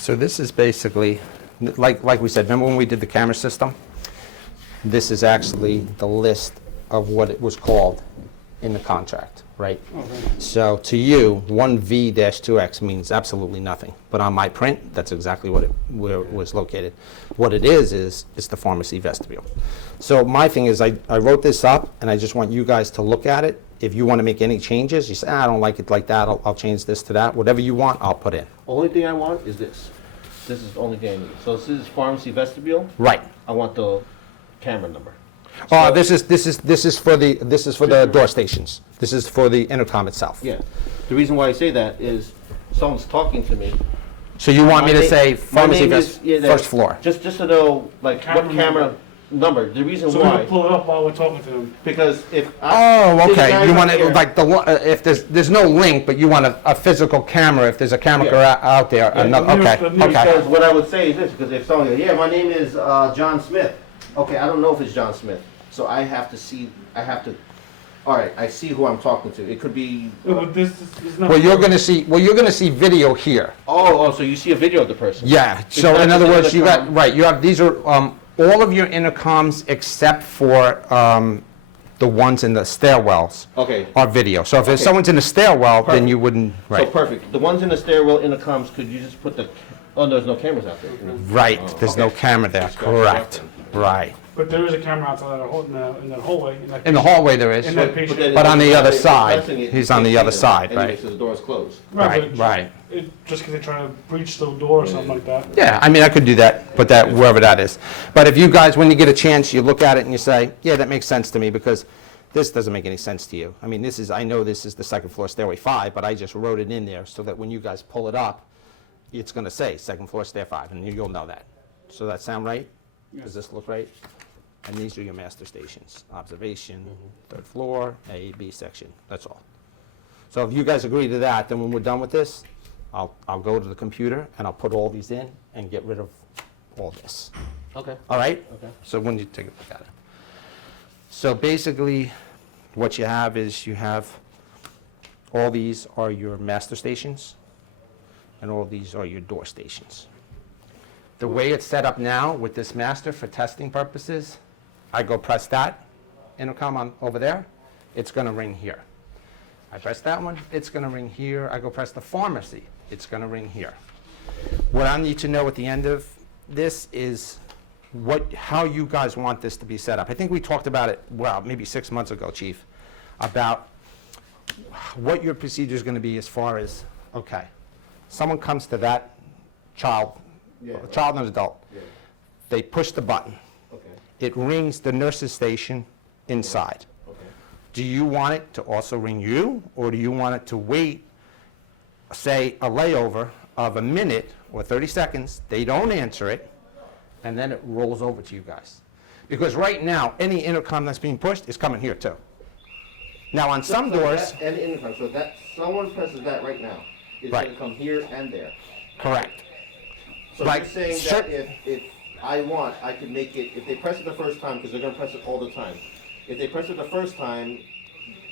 So this is basically, like we said, remember when we did the camera system? This is actually the list of what it was called in the contract, right? Okay. So to you, 1V-2X means absolutely nothing. But on my print, that's exactly where it was located. What it is it's the pharmacy vestibule. So my thing is I wrote this up, and I just want you guys to look at it. If you want to make any changes, you say, I don't like it like that, I'll change this to that. Whatever you want, I'll put in. Only thing I want is this. This is the only thing I need. So this is pharmacy vestibule. Right. I want the camera number. Oh, this is for the door stations. This is for the intercom itself. Yeah. The reason why I say that is someone's talking to me. So you want me to My say name- pharmacy my name is- yeah, first floor? Just to know, like, Camera what camera number. number. The reason So we why, can pull it up while we're talking to them. because if Oh, see the okay. guys You out want it here- like if there's no link, but you want a physical camera. If there's a camera Yeah. out there, Yeah, okay, the nearest- okay. Because what I would say is this, because if someone goes, yeah, my name is John Smith. Okay, I don't know if it's John Smith. So I have to, all right, I see who I'm talking to. It could be, Yeah, but this is not. Well, you're gonna see video here. oh, so you see a video of the person. Yeah. It's So not in just other an words, you got intercom. right. You have these are all of your intercoms except for the ones in the stairwells Okay. are video. So if there's Okay. someone's in the stairwell, then Perfect. you wouldn't. So Right. perfect. The ones in the stairwell intercoms, could you just put the, oh, there's no cameras out there. Right. Oh, There's no okay. camera there. Just got it Correct. up Right. But there is a camera outside in that hallway. In the hallway there is. In that patient. then But on the if other they're side, pressing it, he's you on the can't other see them. side, Anyway, right. so the door's closed. Right, but right. Just because they're trying to breach the door or something like that. Yeah, I mean, I could do that, put that wherever that is. But if you guys, when you get a chance, you look at it and you say, yeah, that makes sense to me, because this doesn't make any sense to you. I mean, I know this is the second floor stairway 5, but I just wrote it in there so that when you guys pull it up, it's gonna say second floor stair 5, and you'll know that. So that sound right? Does this look right? And these are your master stations. Observation, third floor, A, B section, that's all. So if you guys agree to that, then when we're done with this, I'll go to the computer and I'll put all these in and get rid of all this. Okay. All right? Okay. So when you take a look at it. So basically, what you have is you have, all these are your master stations, and all these are your door stations. The way it's set up now with this master for testing purposes, I go press that intercom on over there, it's gonna ring here. I press that one, it's gonna ring here. I go press the pharmacy, it's gonna ring here. What I need to know at the end of this is how you guys want this to be set up. I think we talked about it, well, maybe 6 months ago, Chief, about what your procedure is gonna be as far as, okay, someone comes to that child, Yeah. a child and adult, Yeah. they push the button. Okay. It rings the nurse's station inside. Okay. Do you want it to also ring you, or do you want it to wait, say, a layover of a minute or 30 seconds, they don't answer it, and then it rolls over to you guys? Because right now, any intercom that's being pushed is coming here too. Now, on some doors, And the intercom, so that, someone presses that right now, it's Right. gonna come here and there. correct. So Like, you're saying cer- that if I want, I can make it, if they press it the first time, because they're gonna press it all the time. If they press it the first time,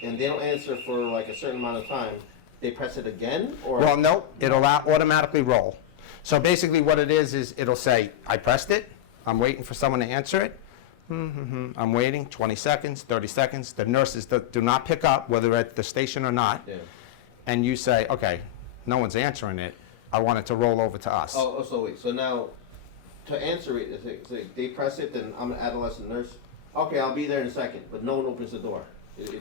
and they don't answer for like a certain amount of time, they press it again, or? Well, no, it'll automatically roll. So basically what it is it'll say, I pressed it, I'm waiting for someone to answer it. I'm waiting, 20 seconds, 30 seconds. The nurses do not pick up, whether at the station or not. Yeah. And you say, okay, no one's answering it. I want it to roll over to us. Oh, so wait, so now, to answer it, it's like they press it, then I'm an adolescent nurse. Okay, I'll be there in a second, but no one opens the door.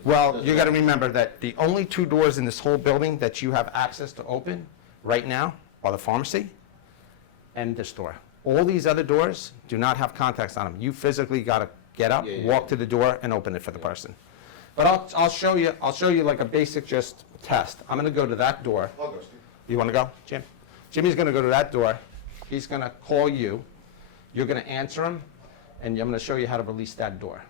Well, you got to remember that the only 2 doors in this whole building that you have access to open right now are the pharmacy and this door. All these other doors do not have contacts on them. You physically got to get up, Yeah, walk yeah. to the door, and open it for the person. But I'll show you like a basic just test. I'm going to go to that door. I'll go, Steve. You want to go, Jim? Jimmy's going to go to that door. He's going to call you. You're going to answer him, and I'm going to show you how to release that door.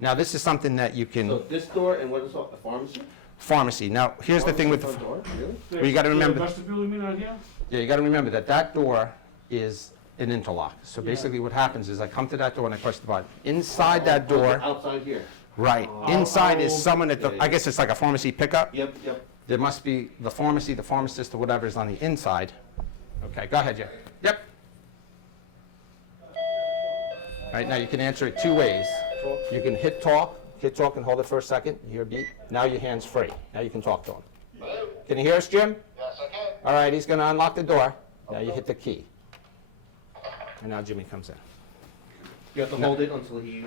Now, this is something that you can, So this door and what is it, the pharmacy? pharmacy. Now, here's the thing with the, Front door, really? Well, you gotta remember- The vestibule, you mean, out here? yeah, you got to remember that door is an interlock. So basically what happens is I come to that door and I push the button. Inside that door, Outside here. right, inside is someone at the, I guess it's like a pharmacy pickup. Yep. There must be the pharmacy, the pharmacist, or whatever is on the inside, Okay, go ahead, Jim. Yep. All right, now you can answer it two ways. You can hit talk and hold it for a second, you hear a beep. Now your hand's free. Now you can talk to him. Hello? Can you hear us, Jim? Yes, I can. All right, he's gonna unlock the door. Now you hit the key. And now Jimmy comes in. You have to hold it until he,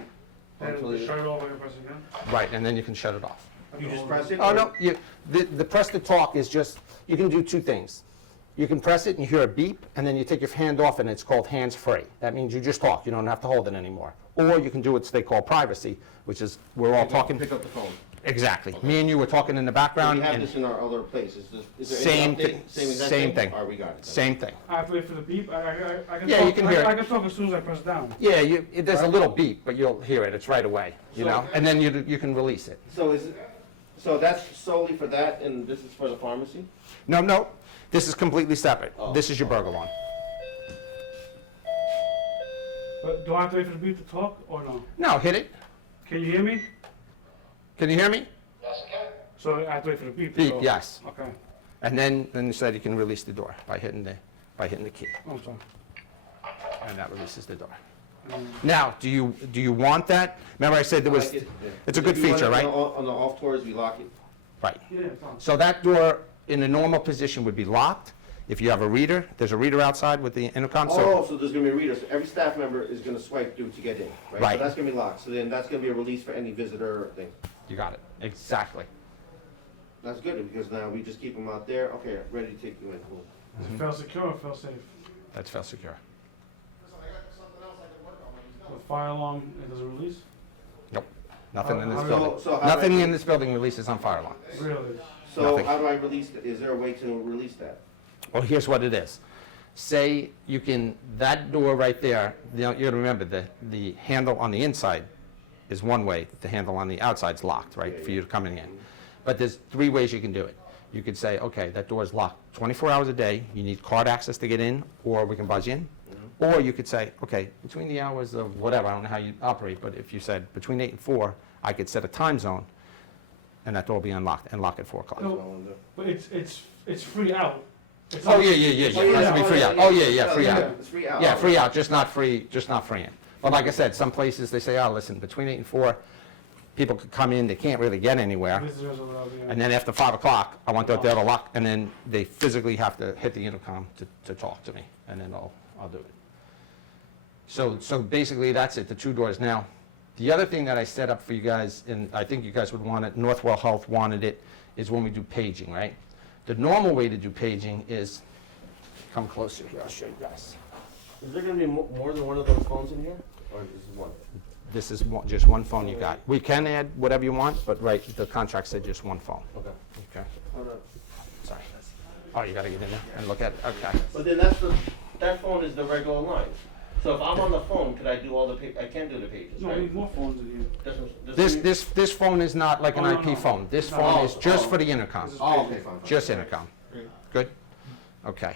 And until he, shut it off when you press it again? Right, and then you can shut it off. you just press it? Oh, or- no, the press to talk is just, you can do two things. You can press it and you hear a beep, and then you take your hand off and it's called hands-free. That means you just talk, you don't have to hold it anymore. Or you can do what they call privacy, which is we're all talking. Pick up the phone. Exactly. Me and you were talking in the background. We have and this in our other places. Is there Same any update? thing, Same exact same thing. All right, we got it. then. Same thing. I have to wait for the beep? I can Yeah, talk, you can hear it. I can talk as soon as I press down. Yeah, there's a little beep, but you'll hear it. It's right away, you know? And then you can release it. So that's solely for that, and this is for the pharmacy? No, this is completely separate. Oh. This is your burglar alarm. But do I have to wait for the beep to talk or no? No, hit it. Can you hear me? Can you hear me? Yes, I can. So I have to wait for the beep to Beep, go? yes. Okay. And then you said you can release the door by hitting the key. Oh, I'm sorry. And that releases the door. Um, Now, do you want that? Remember I said there I was, like it, yeah. it's a good If you want feature, it right? On the off tours, we lock it. Right. Yeah, it's on. So that door in a normal position would be locked. If you have a reader, there's a reader outside with the intercom. So there's gonna be a reader, so every staff member is gonna swipe through to get in, right? Right. So that's gonna be locked, so then that's gonna be a release for any visitor or thing. You got it. Exactly. That's good, because now we just keep them out there, okay, ready to take you in, cool. Does it feel secure or feel safe? That's felt secure. The fire alarm, it doesn't release? Nope. Nothing in this How- building. So how do Nothing I- in this building releases on fire alarm. Really? So Nothing. how do I release, is there a way to release that? Well, here's what it is. Say you can, that door right there, you gotta remember, the handle on the inside is one way, the handle on the outside's locked, right, for you to come in. But there's three ways you can do it. You could say, okay, that door is locked 24 hours a day, you need card access to get in, or we can buzz you in. Or you could say, okay, between the hours of whatever, I don't know how you operate, but if you said between 8 and 4, I could set a time zone, and that door will be unlocked, and lock at 4 o'clock. No, but it's free out. It's Oh, not- yeah, it has to be free out. Oh, yeah, free out. It's free out. Yeah, free out, just not free in. But like I said, some places, they say, oh, listen, between 8 and 4, people could come in, they can't really get anywhere. Visitors or whatever, yeah. And then after 5 o'clock, I want that door to lock, and then they physically have to hit the intercom to talk to me, and then I'll do it. So basically, that's it, the 2 doors. Now, the other thing that I set up for you guys, and I think you guys would want it, Northwell Health wanted it, is when we do paging, right? The normal way to do paging is, come closer here, I'll show you guys. Is there gonna be more than one of those phones in here, or is this one? This is just one phone you got. We can add whatever you want, but right, the contract said just one phone. Okay. Okay, Hold on. sorry. Oh, you gotta get in there and look at it, okay. But then that phone is the regular line. So if I'm on the phone, could I do all the, I can't do the pages, No, we right? need more phones in here. This phone is not like an Oh, no, IP no. phone. This No. phone is just Oh. for the intercom. This is Oh, paging. okay, fine. Just intercom. Great. Good? Okay.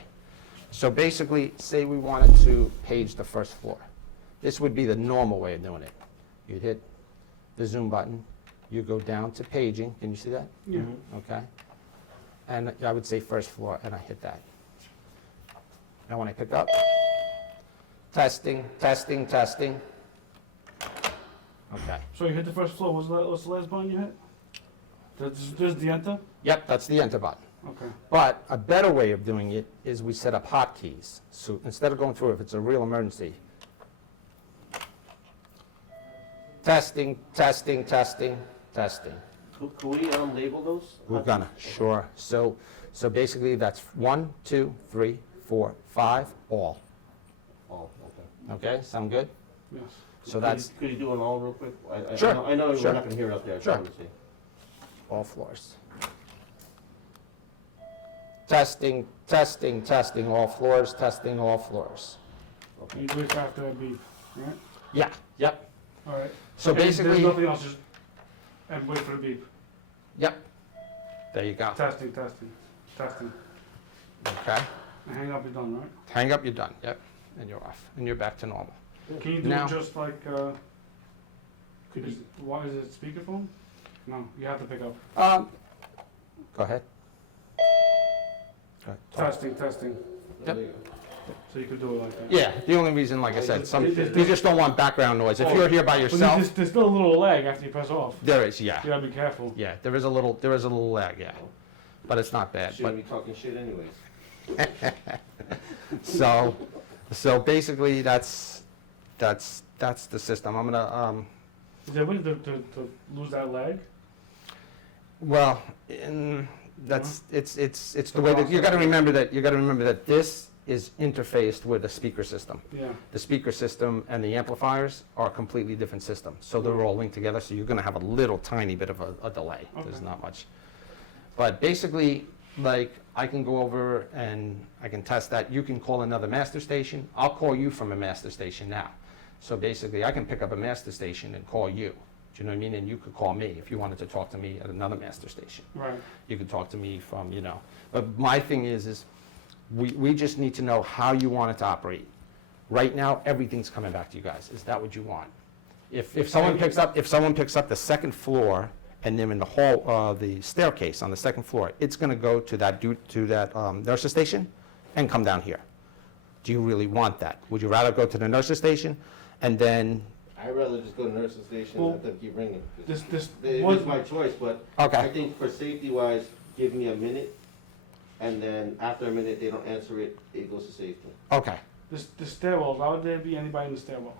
So basically, say we wanted to page the first floor. This would be the normal way of doing it. You'd hit the zoom button, you go down to paging, can you see that? Yeah. Okay. And I would say first floor, and I hit that. Now when I pick up, testing, testing, testing. Okay. So you hit the first floor, what's the last button you hit? There's the enter? Yep, that's the enter button. Okay. But a better way of doing it is we set up hotkeys. So instead of going through, if it's a real emergency, testing, testing, testing, testing. Could we label those? We're gonna, sure. So basically that's 1, 2, 3, 4, 5, all. Oh, okay. Okay, sound good? Yes. So that's Could you do an all real quick? Sure, I know sure. we're not gonna hear it up there, I just Sure. wanted to see. all floors. Testing, testing, testing, all floors, testing, all floors. You wait after a beep, right? Yeah, yep. All right. So And basically, there's nothing else, just, and wait for the beep. yep. There you go. Testing, testing, testing. Okay. And hang up, you're done, right? Hang up, you're done. Yep. And you're off. And you're back to normal. Can you do Now- it just like, why is it speakerphone? No, you have to pick up. Go ahead. Go ahead. Talk. Testing, testing. Yep. There you go. So you could do it like that. Yeah, the only reason, like I said, you just don't want background noise. If Oh, you're here by But yourself, there's still a little lag after you press off. there is, yeah. You gotta be careful. Yeah, there is a little lag, yeah. But it's not bad. Shouldn't be talking shit anyways. So basically, that's the system. I'm gonna, Is there a way to lose that lag? well, it's the way that, you gotta remember that this is interfaced with the speaker system. Yeah. The speaker system and the amplifiers are completely different systems. So they're all linked together, so you're gonna have a little tiny bit of a delay. There's Okay. not much. But basically, like, I can go over and I can test that. You can call another master station. I'll call you from a master station now. So basically, I can pick up a master station and call you. Do you know what I mean? And you could call me if you wanted to talk to me at another master station. Right. You could talk to me from, But my thing is we just need to know how you want it to operate. Right now, everything's coming back to you guys. Is that what you want? If someone picks up the second floor and they're in the hall, the staircase on the second floor, it's going to go to that nurse's station and come down here. Do you really want that? Would you rather go to the nurse's station and then? I'd rather just go to nurse's station Well, and let them keep ringing. This It's my choice, but Okay. I think for safety wise, give me a minute, and then after a minute, they don't answer it, it goes to safety. Okay. the stairwell. Why would there be anybody in the stairwell?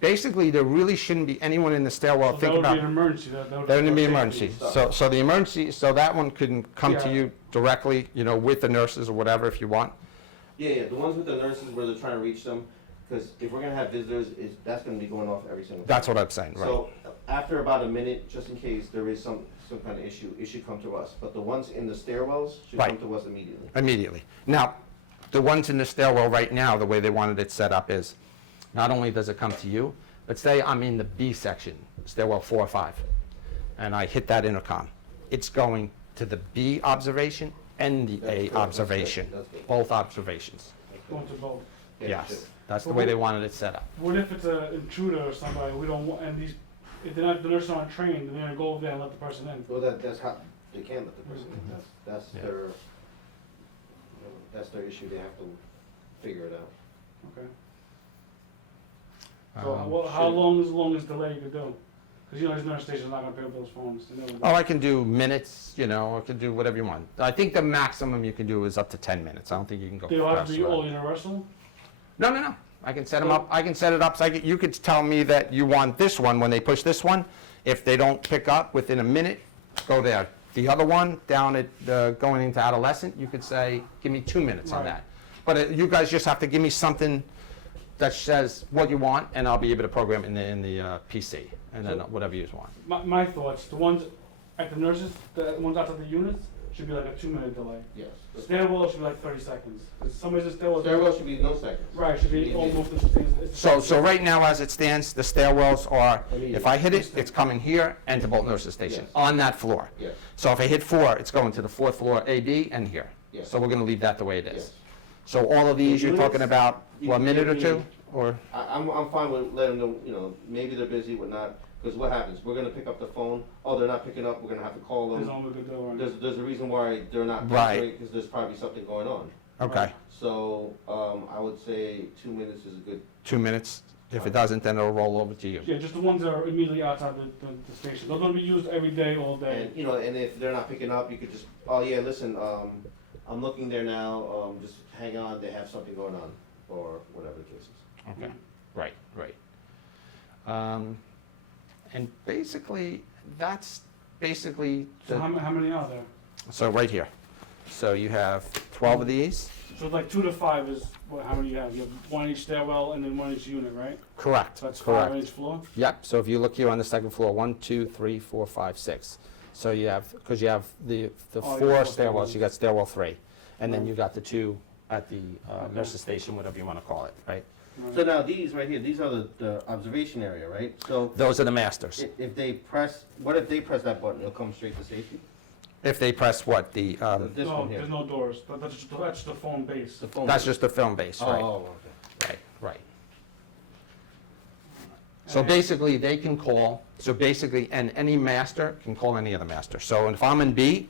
Basically, there really shouldn't be anyone in the stairwell. So Think that would about. be an emergency. That would There would be an safety. emergency. So the emergency, so that one can come to Yeah. you directly, with the nurses or whatever if you want. Yeah, the ones with the nurses where they're trying to reach them, because if we're gonna have visitors, that's gonna be going off every single time. That's what I'm saying, right? So after about a minute, just in case there is some kind of issue, it should come to us. But the ones in the stairwells should Right. come to us immediately. Immediately. Now, the ones in the stairwell right now, the way they wanted it set up is, not only does it come to you, but say I'm in the B section, stairwell 4 or 5, and I hit that intercom. It's going to the B observation and the That's A good. observation, That's good. both observations. Going to both. Yeah, Yes, sure. that's the way they wanted it set up. What if it's an intruder or somebody we don't want, and if they're not, the nurses aren't trained, they're gonna go over there and let the person in? Well, that's how, they can let the person in. That's Yeah. that's their issue, they have to figure it out. Okay. So Um, how long is the longest delay you could do? Because these nurse stations are not gonna pick up those phones. They never do. Oh, I can do minutes, I can do whatever you want. I think the maximum you can do is up to 10 minutes. I don't think you can go They'll have to faster. be all universal? No. I can set them up. I can set it up so you could tell me that you want this one when they push this one. If they don't pick up within a minute, go there. The other one down at going into adolescent, you could say, give me 2 minutes on Right. that. But you guys just have to give me something that says what you want, and I'll be able to program it in the PC, and then So- whatever you want. My thoughts, the ones at the nurses, the ones outside the units, should be like a 2-minute delay. Yes. Stairwell should be like 30 seconds. 'Cause somebody's in stairwell. Stairwell should be no seconds. Right, should be almost instantaneous. So right now, as it stands, the stairwells are, Immediate. if I hit it, it's coming here and to Bolton Nurses Station, Yes. on that floor. Yes, So if I hit 4, it's going to the 4th floor AB and here. yes. So we're going to leave that the way it is. Yes. So all of these, you're talking units, about, you what, a can minute or give two? me- Or, I'm fine with letting them know, maybe they're busy, whatnot, because what happens, we're gonna pick up the phone, oh, they're not picking up, we're gonna have to call There's them. only we could do, right? There's a reason why they're not Right. answering, because there's probably something going on. okay, So, I would say 2 minutes is a good, 2 minutes. If it doesn't, then it'll roll over to you. Yeah, just the ones that are immediately outside the station. Those don't be used every day, all day. and, and if they're not picking up, you could just, oh, yeah, listen, I'm looking there now, just hang on, they have something going on, or whatever the case is. Okay, right. And basically, that's basically, So how many are there? so right here. So you have 12 of these. So like 2 to 5 is how many you have? You have 1 each stairwell and then 1 each unit, right? Correct, So that's 5 on correct. each floor? Yep, so if you look here on the second floor, 1, 2, 3, 4, 5, 6. So you have, because you have the Oh, 4 you have 4 stairwells, you got stairwell 3. And then Right. you got the 2 at the Okay. nurse's station, whatever you want to call it, right? Right. So now these right here, these are the observation area, right? So Those are the masters. if they press, what if they press that button, it'll come straight to safety? If they press what, This No, one here. there's no doors. That's just the phone base. The phone. that's just the film base, Oh, right? oh, okay. Right. So basically, they can call, and any master can call any other master. So if I'm in B,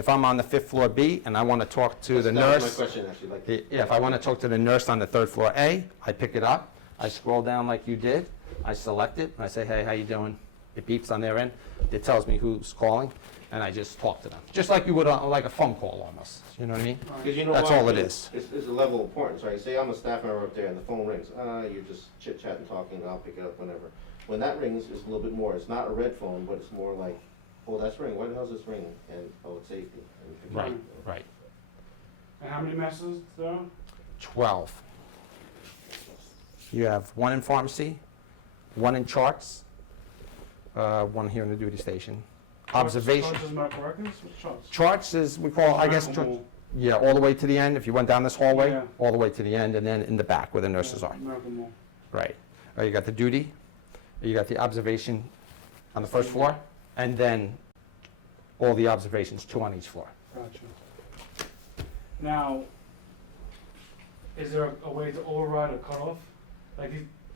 if I'm on the 5th floor B and I want to talk to the That was nurse. my question, actually, like. Yeah, if I want to talk to the nurse on the 3rd floor A, I pick it up, I scroll down like you did, I select it, and I say, hey, how you doing? It beeps on their end, it tells me who's calling, and I just talk to them. Just like you would on like a phone call almost, you know what I mean? Because you know That's why? all it is. It's a level of importance, right? Say I'm a staff member up there and the phone rings, you're just chit-chatting, talking, I'll pick it up whenever. When that rings, it's a little bit more, it's not a red phone, but it's more like, oh, that's ringing, why the hell's this ringing? And, oh, it's safety. And you pick it Right, up. right. And how many masters there are? 12. You have 1 in pharmacy, 1 in charts, 1 here in the duty station. Observation. Charts is medical records? What's charts? Charts is, we call, I guess, Medical mall. yeah, all the way to the end. If you went down this hallway, Yeah. all the way to the end, and then in the back where the nurses are. Medical mall. Right. You got the duty, you got the observation on the 1st floor, and then all the observations, 2 on each floor. Gotcha. Now, is there a way to override or cut off? Like,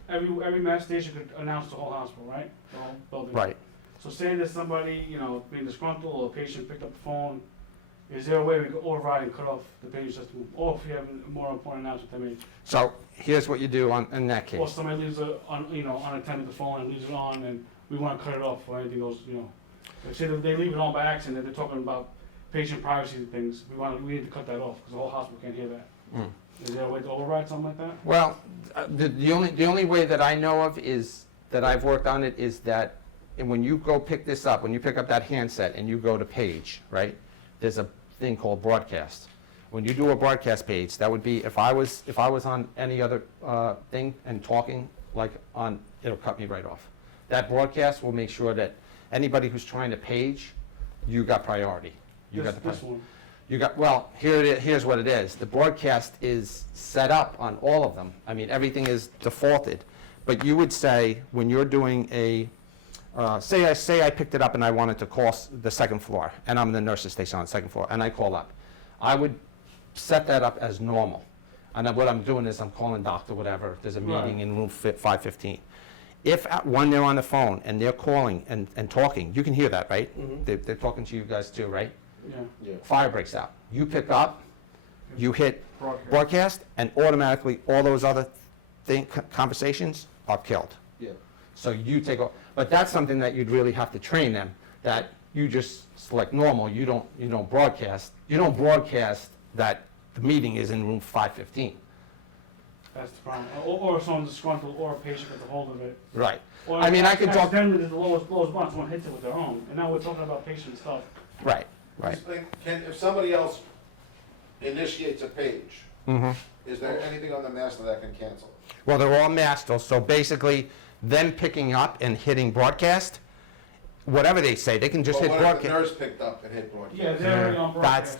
every mass station could announce the whole hospital, right? The whole building. Right. So say there's somebody, being disgruntled, or a patient picked up the phone, is there a way we could override and cut off the page system? Or if you have a more important announcement to make? So here's what you do in that Or case. somebody leaves unattended the phone and leaves it on, and we wanna cut it off, or anything goes, Like, say that they leave it on by accident, they're talking about patient privacy and things, we need to cut that off, because the whole hospital can't hear that. Mm. Is there a way to override something like that? Well, the only way that I know of is, that I've worked on it, is that when you go pick this up, when you pick up that handset and you go to page, right, there's a thing called broadcast. When you do a broadcast page, that would be, if I was on any other thing and talking, like on, it'll cut me right off. That broadcast will make sure that anybody who's trying to page, you got priority. You got the This one. You got, well, here's what it is. The broadcast is set up on all of them. I mean, everything is defaulted. But you would say, when you're doing a, say I picked it up and I wanted to call the 2nd floor, and I'm in the nurse's station on the 2nd floor, and I call up. I would set that up as normal. And then what I'm doing is I'm calling doctor, whatever, there's a meeting Right. in room 515. If, when they're on the phone and they're calling and talking, you can hear that, right? Mhm. They're talking to you guys too, right? Yeah. Yeah. Fire breaks out. You pick up, you hit Broadcast. broadcast, and automatically all those other conversations are killed. Yeah. So you take, but that's something that you'd really have to train them, that you just select normal, you don't broadcast. You don't broadcast that the meeting is in room 515. That's the problem. Or someone's disgruntled, or a patient gets a hold of it. Right. Or I mean, I could talk- accidentally, there's the lowest button, someone hits it with their own, and now we're talking about patient stuff. Right, right. If somebody else initiates a page, Mm-hmm. is there anything on the master that can cancel it? Well, they're all master, so basically, them picking up and hitting broadcast, whatever they say, they can just hit But what if the broadcast. nurse picked up and hit broadcast? Yeah, they're already on broadcast.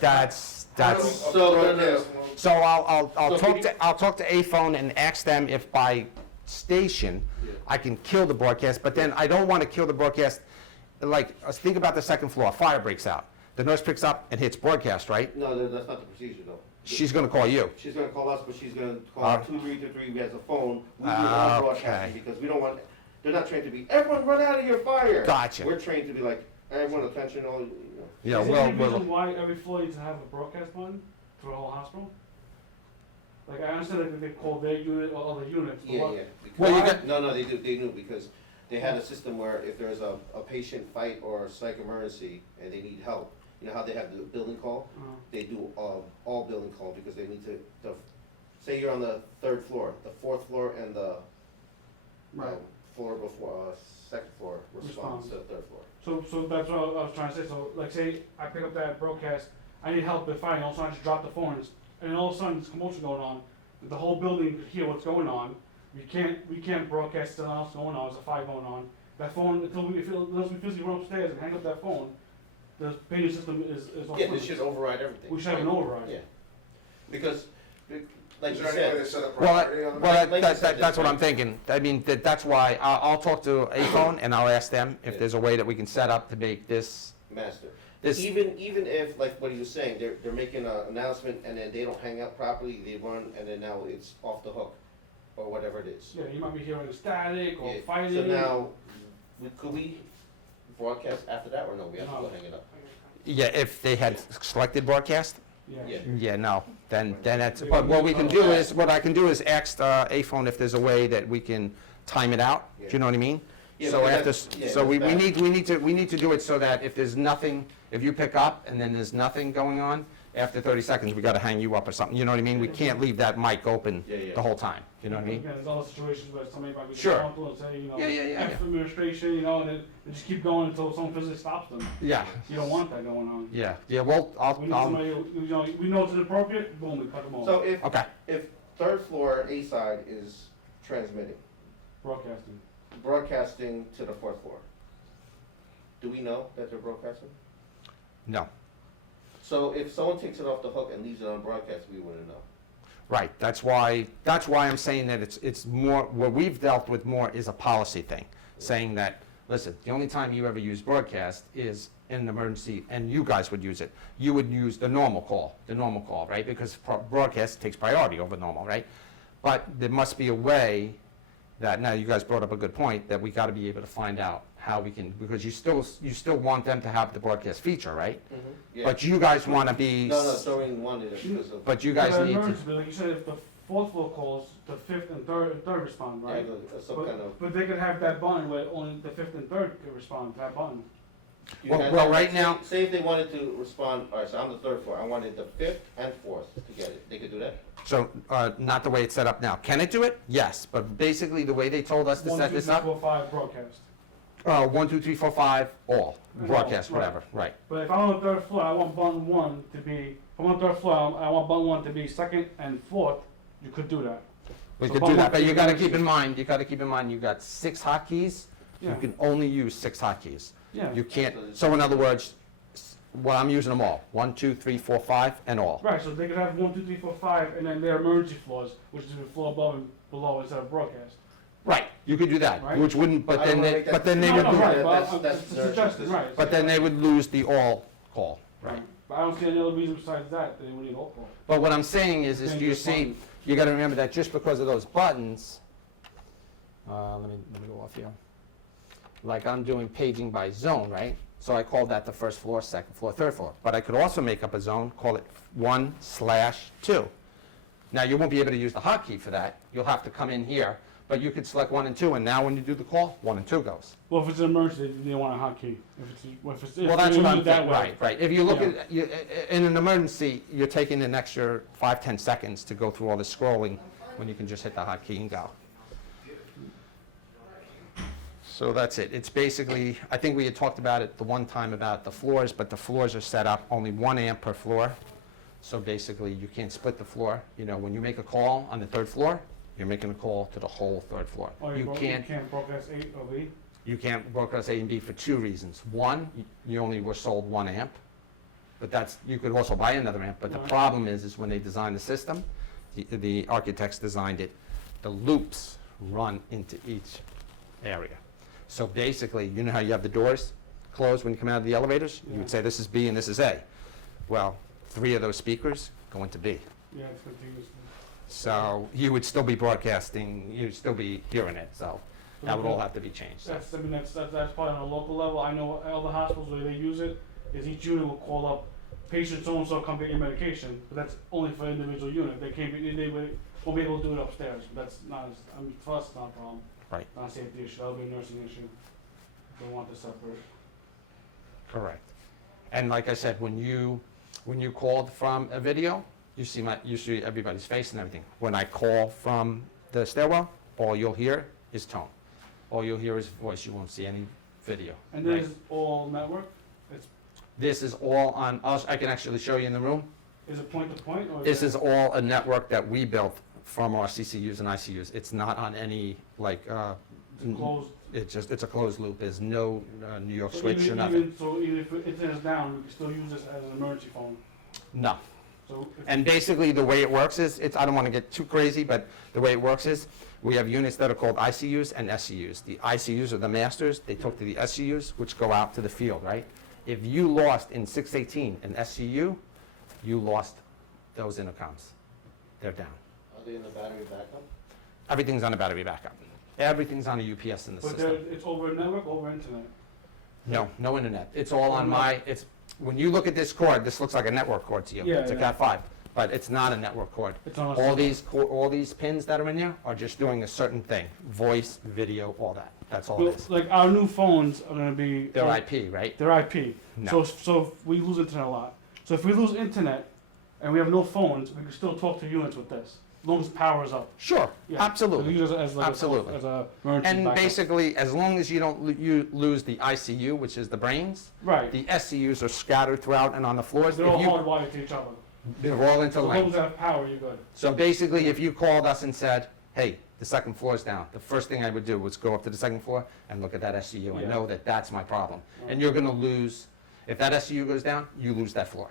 That's, So, so I'll So can talk to A-Phone and ask them if by station, Yeah. I can kill the broadcast, but then I don't want to kill the broadcast, like, think about the 2nd floor, fire breaks out. The nurse picks up and hits broadcast, right? No, that's not the procedure, though. She's gonna call you. She's gonna call us, but she's gonna call Uh, 2323, we has a phone, we do our broadcasting, because we don't want, they're not trained to be, everyone run out of your fire. Gotcha. We're trained to be like, everyone attention, all, Yeah, Is there any well, reason why every floor needs to have a broadcast button for the whole hospital? Like, I understand that they call their unit or other units, but Yeah, what? yeah. Well, you Because- got- No, they knew, because they had a system where if there's a patient fight or a psych emergency and they need help, you know how they have the building call? They do all building call, because they need to, say you're on the 3rd floor, the 4th floor and the Right. floor before, 2nd floor responds Responds. to the 3rd floor. So that's what I was trying to say, so like say I pick up that broadcast, I need help with fighting, all of a sudden I just drop the phone, and then all of a sudden there's commotion going on, the whole building can hear what's going on, we can't broadcast something else going on, there's a fight going on. That phone, unless we physically run upstairs and hang up that phone, the paging system is off. Yeah, this should override everything. We should have an override. Yeah, because, like Is you there any way to said, set a well, priority on the well, Like you said, that's what it's I'm thinking. I mean, that's why, I'll talk to A-Phone and I'll ask them if Yeah. there's a way that we can set up to make this, master. this, Even if, like what he was saying, they're making an announcement and then they don't hang up properly, they run, and then now it's off the hook, or whatever it is. Yeah, you might be hearing static or Yeah. fighting. So now, could we broadcast after that, or no, we have to No. go hang it up? Yeah, if they had selected broadcast, Yeah. yeah, no, then that's, but what I can do is ask A-phone if there's a way that we can time it out, do you know what I mean? Yeah, So because after, that's- yeah, so we that's bad. need to do it so that if there's nothing, if you pick up and then there's nothing going on, after 30 seconds, we gotta hang you up or something, you know what I mean? We can't leave that mic open Yeah, yeah. the whole time, you know what I mean? Again, there's all situations where somebody might be Sure. responsible and say, you know, Yeah, yeah, yeah, F yeah. administration, you know, and then they just keep going until someone physically stops them. Yeah, You don't want that going on. yeah, well, We need somebody, who, you know, we know it's inappropriate, boom, we cut them off. So if, okay. if third floor A side is transmitting, Broadcasting. broadcasting to the fourth floor, do we know that they're broadcasting? No, So if someone takes it off the hook and leaves it on broadcast, we wouldn't know. right, that's why I'm saying that it's more, what we've dealt with more is a policy thing, saying that, listen, the only time you ever use broadcast is in an emergency, and you guys would use it. You would use the normal call, right? Because broadcast takes priority over normal, right? But there must be a way that, now you guys brought up a good point, that we gotta be able to find out how we can, because you still want them to have the broadcast feature, right? Yeah. But you guys wanna be, No, during one, because of. but you guys Yeah, need to, emergency, like you said, if the fourth floor calls, the fifth and third respond, Yeah, right? some kind of. But they could have that button where only the fifth and third could respond to that button. You Well- had well, that- right now- Say if they wanted to respond, all right, so I'm the third floor, I wanted the fifth and fourth to get it, they could do that? so, not the way it's set up now. Can it do it? Yes, but basically the way they told us to One, set two, this three, up, 4, 5 broadcast. 1, 2, 3, 4, 5, all, broadcast, Right. whatever, right. But if I'm on the third floor, I want button one to be, if I'm on the third floor, I want button one to be second and fourth, you could do that. We So could button do that, one but could you be gotta emergency. keep in mind, you got 6 hotkeys. You Yeah. can only use 6 hotkeys. Yeah. You can't, so in other words, well, I'm using them all, 1, 2, 3, 4, 5, and all. Right, so they could have 1, 2, 3, 4, 5, and then their emergency floors, which is the floor above and below instead of broadcast. Right, you could do that, Right. which wouldn't, but I then don't wanna they, make that but then they No, would, no, lose- right, That's- but that's it's their- suggested, right. but then they would lose the all call, right? Right. But I don't see any other reason besides that they would need all call. But what I'm saying is Then do you just see, button. you gotta remember that just because of those buttons, let me go off here. Like I'm doing paging by zone, right? So I call that the first floor, second floor, third floor. But I could also make up a zone, call it 1/2. Now, you won't be able to use the hotkey for that. You'll have to come in here, but you could select 1 and 2, and now when you do the call, 1 and 2 goes. Well, if it's an emergency, they want a hotkey. Well, that's what I'm that thinking, way. right, right. If you look Yeah. at, in an emergency, you're taking an extra 5, 10 seconds to go through all this scrolling when you can just hit the hotkey and go. So that's it. It's basically, I think we had talked about it the one time about the floors, but the floors are set up only 1 amp per floor. So basically, you can't split the floor. You know, when you make a call on the 3rd floor, you're making a call to the whole 3rd floor. Oh, You can't broadcast 8 or B? you can't broadcast A and B for 2 reasons. One, you only were sold 1 amp, but that's, you could also buy another amp, but the Right. problem is when they designed the system, the architects designed it, the loops run into each area. So basically, you know how you have the doors closed when you come out of the elevators? You would say this is B and this is A. Well, 3 of those speakers go into B. Yeah, it's continuous. So you would still be broadcasting, you'd still be hearing it, so that would all have to be changed. That's probably on a local level. I know all the hospitals where they use it is each unit will call up patient so-and-so, come get your medication, but that's only for individual unit. They can't be, won't be able to do it upstairs, but that's not, for us, it's not a problem. Right. Not a safety issue, that'll be a nursing issue. They want to separate. Correct. And like I said, when you called from a video, you see everybody's face and everything. When I call from the stairwell, all you'll hear is tone. All you'll hear is voice. You won't see any video. And right? this is all network? This is all on us. I can actually show you in the room. Is it point to point or? This is all a network that we built from our CCUs and ICUs. It's not on any, like, Closed? it's a closed loop. There's no New York So switch or even- nothing. So even if internet is down, we can still use this as an emergency phone. No. So if And basically, the way it works is, I don't want to get too crazy, but the way it works is, we have units that are called ICUs and SCUs. The ICUs are the masters, they talk to the SCUs, which go out to the field, right? If you lost in 618 an SCU, you lost those intercoms. They're down. Are they in the battery backup? Everything's on a battery backup. Everything's on a UPS in the But system. it's over network, over internet. No internet. It's all on it's when you look at this cord, this looks like a network cord to you. Yeah, It's a yeah. Cat5, but it's not a network cord. It's on a All system. all these pins that are in there are just doing a certain thing, voice, video, all that. That's all Well, it is. like our new phones are gonna be. They're IP, right? They're IP. No. So if we lose internet a lot. So if we lose internet and we have no phones, we can still talk to units with this, as long as power is up. Sure, Yeah. absolutely. So we use it as like Absolutely. as a emergency And backup. basically, as long as you don't you lose the ICU, which is the brains, Right. the SCUs are scattered throughout and on the floors. They're If all you- hardwired to each other. They're all So as long as interlinked. they have power, you're good. So basically, if you called us and said, hey, the second floor's down, the first thing I would do was go up to the second floor and look at that SCU and Yeah. know that that's my problem. And you're gonna lose, if that SCU goes down, you lose that floor,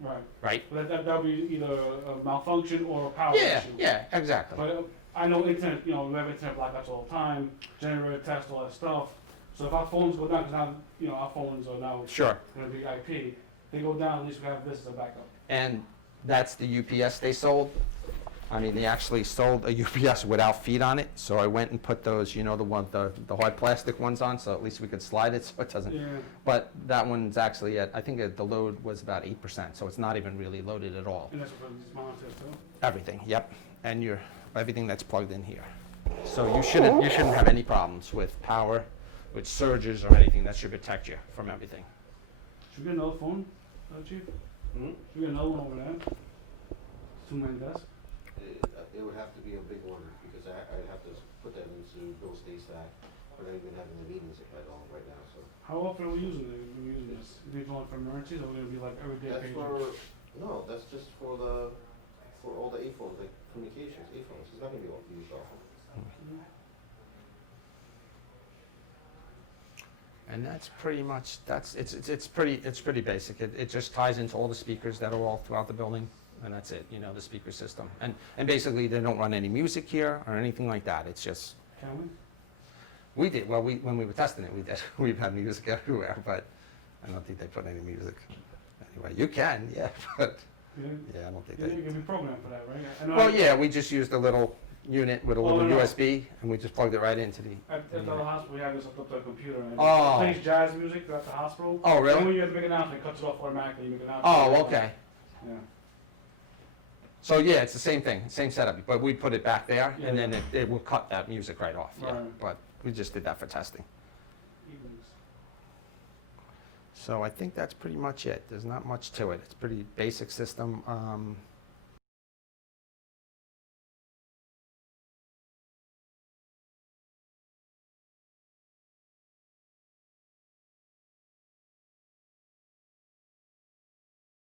Right. right? That'll be either a malfunction or a power Yeah, issue. yeah, exactly. But I know internet, we have internet blackouts all the time, generator test, all that stuff. So if our phones go down, because now, our phones are now Sure. gonna be IP, they go down, at least we have this as a backup. And that's the UPS they sold. I mean, they actually sold a UPS without feet on it, so I went and put those, the hard plastic ones on, so at least we could slide it, so it doesn't. Yeah. But that one's actually I think the load was about 8%, so it's not even really loaded at all. And that's for these monitors too. Everything, yep, and everything that's plugged in here. So you shouldn't have any problems with power, with surges or anything. That should protect you from everything. Should we get another phone, Chief? Hmm? Should we get another one over there? Two-man desk? It would have to be a big one, because I'd have to put that into Bill Staceback. We're not even having the meetings at all right now, so. How often are we using it? Are we using this? Is it only for emergencies, or are we gonna be like everyday That's pager? no, that's just for all the A-phones, like communications, A-phones. It's not gonna be all used often. And that's pretty much, it's pretty basic. It just ties into all the speakers that are all throughout the building, and that's it, the speaker system. And basically, they don't run any music here or anything like that. It's just, Can we? we did, well, when we were testing it, we did. We've had music everywhere, but I don't think they put any music. Anyway, you can, yeah, but, Yeah. yeah, I don't think You they. can be programmed for that, right? I know Well, yeah, we just used a little unit with a little no. USB, and we just plugged it right into the. At the hospital, we have this hooked up to a computer, and it Oh. plays jazz music at the hospital. Oh, really? And when you have to make an announcement, it cuts it off automatically. You make an announcement. Oh, okay. Yeah. So, yeah, it's the same thing, same setup, but we put it back there, Yeah. and then it will cut that music right off, yeah. Right. But we just did that for testing. Evenings. So I think that's pretty much it. There's not much to it. It's a pretty basic system.